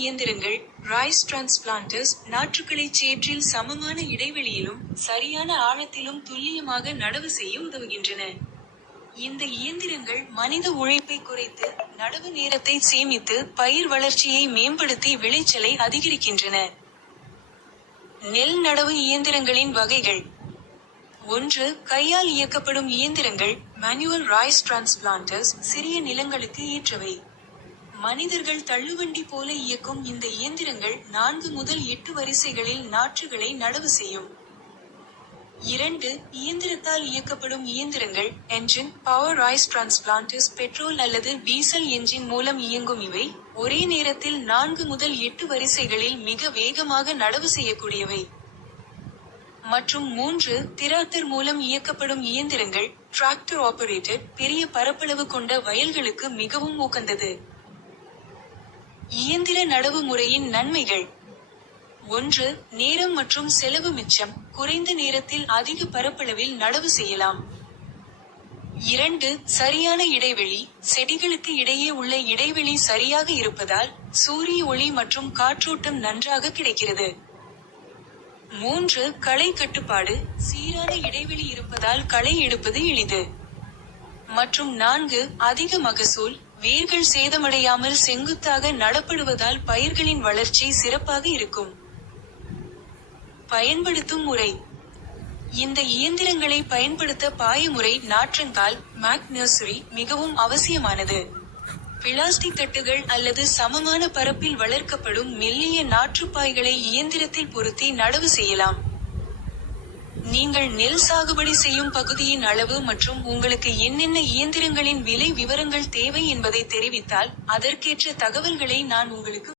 இயந்திரங்கள், ரைஸ் டிரான்ஸ்பிளான்டர்ஸ், நாற்றுக்களைச் சேற்றில் சமமான இடைவெளியிலும் சரியான ஆழத்திலும் துல்லியமாக நடவு செய்ய உதவுகின்றன. இந்த இயந்திரங்கள் மனித உழைப்பை குறைத்து, நடவு நேரத்தை சேமித்து, பயிர் வளர்ச்சியை மேம்படுத்தி விளைச்சலை அதிகரிக்கின்றன. நெல் நடவு இயந்திரங்களின் வகைகள். 1. கையால் இயக்கப்படும் இயந்திரங்கள், மேனுவல் ரைஸ் டிரான்ஸ்பிளான்டர்ஸ், சிறிய நிலங்களுக்கு ஏற்றவை. மனிதர்கள் தள்ளுவண்டி போல இயக்கும் இந்த இயந்திரங்கள் 4 முதல் 8 வரிசைகளில் நாற்றுகளை நடவு செய்யும். 2. இயந்திரத்தால் இயக்கப்படும் இயந்திரங்கள், என்ஜின் பவர் ரைஸ் டிரான்ஸ்பிளான்டர்ஸ், பெட்ரோல் அல்லது டீசல் என்ஜின் மூலம் இயங்கும் இவை, ஒரே நேரத்தில் 4 முதல் 8 வரிசைகளில் மிக வேகமாக நடவு செய்யக்கூடியவை. மற்றும் 3. திராக்டர் மூலம் இயக்கப்படும் இயந்திரங்கள், டிராக்டர் ஆபரேட்டட், பெரிய பரப்பளவு கொண்ட வயல்களுக்கு மிகவும் உகந்தது. இயந்திர நடவு முறையின் நன்மைகள். 1. நேரம் மற்றும் செலவு மிச்சம், குறைந்த நேரத்தில் அதிக பரப்பளவில் நடவு செய்யலாம். 2. சரியான இடைவெளி, செடிகளுக்கு இடையே உள்ள இடைவெளி சரியாக இருப்பதால், சூரிய ஒளி மற்றும் காற்றோட்டம் நன்றாக கிடைக்கிறது. 3. களை கட்டுப்பாடு, சீரான இடைவெளி இருப்பதால் களை எடுப்பது எளிது. மற்றும் 4. அதிக மகசூல், வேர்கள் சேதமடையாமல் செங்குத்தாக நடப்படுவதால் பயிர்களின் வளர்ச்சி சிறப்பாக இருக்கும். பயன்படுத்தும் முறை. இந்த இயந்திரங்களை பயன்படுத்த பாயமுறை நாற்றங்கால், மேக் நர்சரி மிகவும் அவசியமானது. பிளாஸ்டிக் தட்டுகள் அல்லது சமமான பரப்பில் வளர்க்கப்படும் மெல்லிய நாற்றுப்பாய்களை இயந்திரத்தில் பொருத்தி நடவு செய்யலாம். நீங்கள் நெல் சாகுபடி செய்யும் பகுதியின் அளவு மற்றும் உங்களுக்கு என்னென்ன இயந்திரங்களின் விலை விவரங்கள் தேவை என்பதை தெரிவித்தால், அதற்கேற்ற தகவல்களை நான் உங்களுக்கு